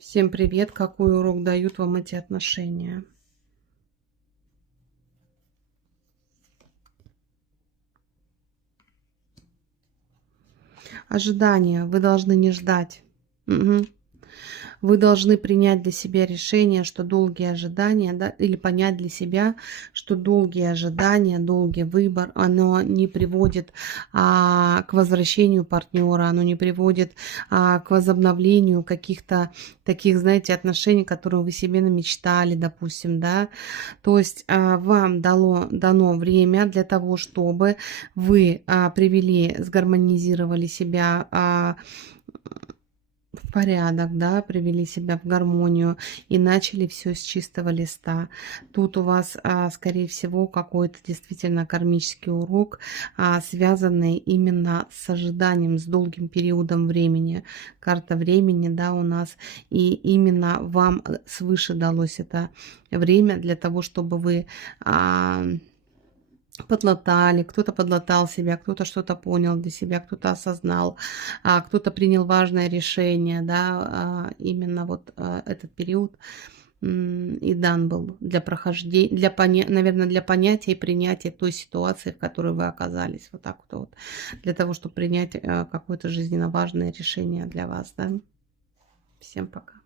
Всем привет! Какой урок дают вам эти отношения? Ожидания. Вы должны не ждать. Мгм. Вы должны принять для себя решение, что долгие ожидания, да, или понять для себя, что долгие ожидания, долгий выбор, оно не приводит к возвращению партнера, оно не приводит к возобновлению каких-то таких, знаете, отношений, которые вы себе намечтали, допустим, да. То есть вам дано время для того, чтобы вы привели, сгармонизировали себя в порядок, да, привели себя в гармонию и начали все с чистого листа. Тут у вас, скорее всего, какой-то действительно кармический урок, связанный именно с ожиданием, с долгим периодом времени. Карта времени, да, у нас. И именно вам свыше далось это время для того, чтобы вы подлатали, кто-то подлатал себя, кто-то что-то понял для себя, кто-то осознал, кто-то принял важное решение, да, именно вот этот период и дан был для прохождения, наверное, для понятия и принятия той ситуации, в которой вы оказались, вот так вот, для того, чтобы принять какое-то жизненно важное решение для вас, да. Всем пока.